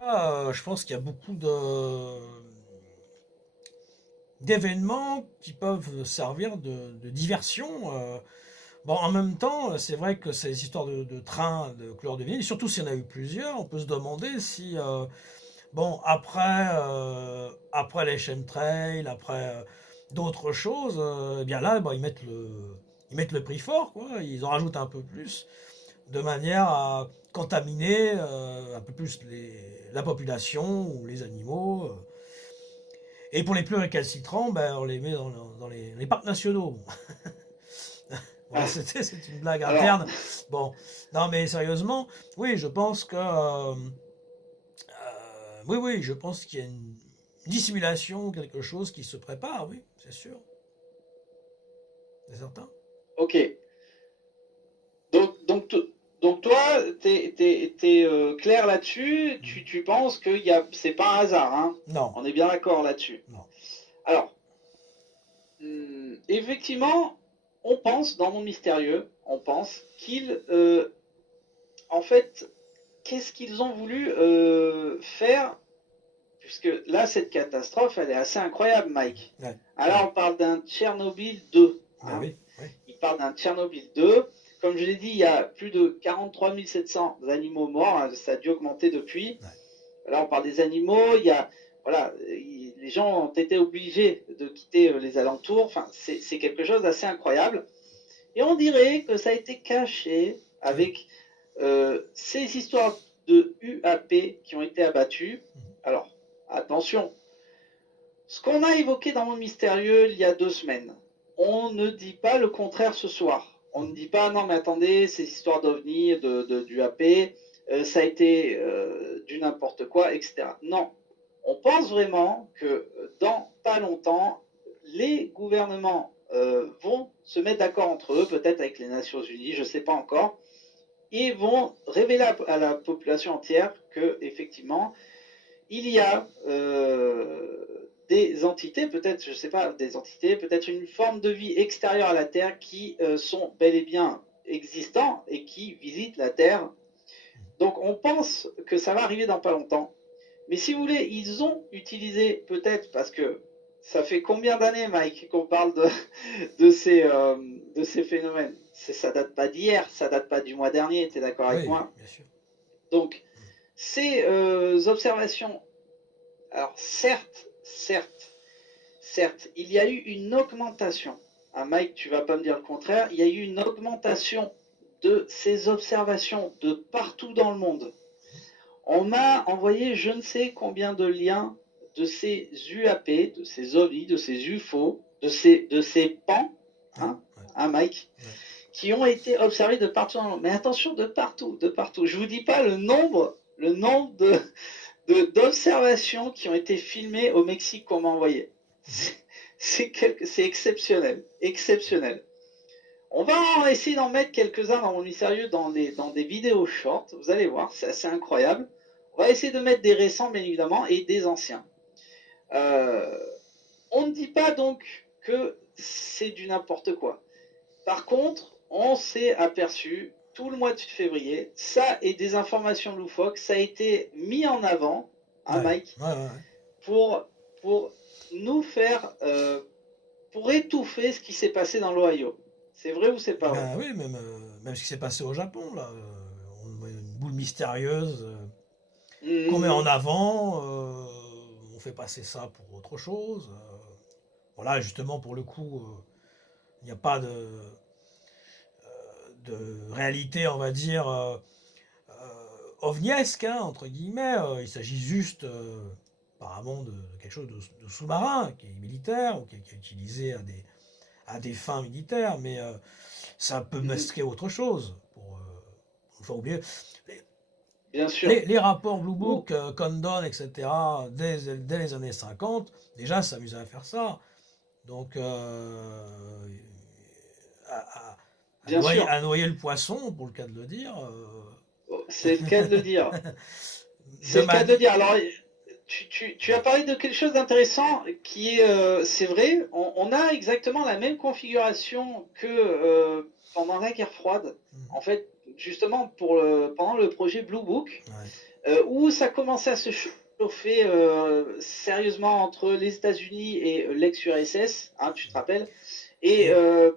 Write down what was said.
Je pense qu'il y a beaucoup d'événements qui peuvent servir de diversion. Bon, en même temps, c'est vrai que ces histoires de trains de couleur de vinyle, surtout s'il y en a eu plusieurs, on peut se demander si, bon, après les chemtrails, après d'autres choses, eh bien là, bon, ils mettent le prix fort, quoi. Ils en rajoutent un peu plus, de manière à contaminer un peu plus la population ou les animaux. Et pour les plus récalcitrants, ben, on les met dans les parcs nationaux. Voilà, Ouais. c'est une blague Alors, interne. Bon, non, mais sérieusement, oui, je pense que oui, oui, je pense qu'il y a une dissimulation, quelque chose qui se prépare, oui, c'est sûr, c'est certain. ok. Donc, donc, to- donc toi, t'es clair là-dessus. Mhm. Tu penses que c'est pas un hasard, hein? Non, On est bien d'accord là-dessus. non. Alors, effectivement, on pense, dans Monde Mystérieux, on pense en fait, qu'est-ce qu'ils ont voulu faire. Puisque là, cette catastrophe, elle est assez incroyable, Mike. Ouais, Alors, ouais. on parle d'un Tchernobyl 2. Ben Hein. oui, oui. Il parle d'un Tchernobyl 2. Comme je l'ai dit, il y a plus de 43 700 animaux morts. Hein, ça a dû augmenter depuis. Ouais. Là, on parle des animaux. Il y a, voilà, les gens ont été obligés de quitter les alentours. Enfin, c'est quelque chose d'assez incroyable. Et on dirait que ça a été caché Oui. avec ces histoires de UAP qui ont été abattues. Mhm. Alors, attention, ce qu'on a évoqué dans Monde Mystérieux il y a 2 semaines, on ne dit pas le contraire ce soir. On ne Mhm. dit pas non mais attendez, ces histoires d'OVNI, d'UAP, ça a été du n'importe quoi, etc. Non, on pense vraiment que dans pas longtemps, les gouvernements vont se mettre d'accord entre eux, peut-être avec les Nations Unies, je ne sais pas encore, et vont révéler à la population entière que effectivement il y a des entités, peut-être, je ne sais pas, des entités, peut-être une forme de vie extérieure à la Terre qui sont bel et bien existants et qui visitent la Terre. Donc on pense que ça va arriver dans pas longtemps. Mais si vous voulez, ils ont utilisé peut-être parce que ça fait combien d'années, Mike, qu'on parle de ces phénomènes. Ça date pas d'hier, ça date pas du mois dernier, tu es d'accord avec Oui, moi? bien sûr. Donc ces observations, alors certes, il y a eu une augmentation. Ah, Mike, tu vas pas me dire le contraire. Il y a eu une augmentation de ces observations de partout dans le monde. On m'a envoyé je ne sais combien de liens de ces UAP, de ces OVNI, de ces UFO, de ces PAN, Ouais, hein, ouais, hein, Mike, ouais. qui ont été observés de partout dans le monde. Mais attention, de partout, de partout. Je vous dis pas le nombre d'observations qui ont été filmées au Mexique qu'on m'a envoyé. Mhm. C'est exceptionnel, exceptionnel. On va essayer d'en mettre quelques-uns dans mon mystérieux dans des vidéos short. Vous allez voir, c'est assez incroyable. On va essayer de mettre des récents, bien évidemment, et des anciens. Euh, on ne dit pas donc que c'est du n'importe quoi. Par contre, on s'est aperçu tout le mois de février, ça et des informations loufoques, ça a été mis en avant, hein, Ouais, Mike, ouais, ouais. Ouais. pour, pour nous faire, pour étouffer ce qui s'est passé dans l'Ohio. C'est vrai ou c'est pas vrai? Ben oui, même ce qui s'est passé au Japon, là. On met une boule mystérieuse qu'on met en Mmh, avant, on fait passer ça pour autre chose. Voilà, justement, pour le coup, il n'y a pas de réalité, on va dire, ovniesque, hein, entre guillemets. Il s'agit juste, apparemment, de quelque chose de sous-marin, qui est militaire, ou qui est utilisé à des fins militaires, mais ça peut mmh, masquer autre chose. Il faut oublier. Les, bien sûr. les rapports Blue Ou, Book, Condon, etc., dès les années 50, déjà s'amusaient à faire ça. Donc, à, bien sûr, à noyer le poisson, pour le cas de le dire, c'est le cas de le dire. de C'est le cas de le manière. dire. Alors, tu as parlé de quelque chose d'intéressant qui est, c'est vrai, on a exactement la même configuration que pendant la guerre froide. En fait, justement, pendant le projet Blue Book, Ouais. où ça commençait à se chauffer sérieusement entre les États-Unis et l'ex-URSS, hein, tu te rappelles, et Oui.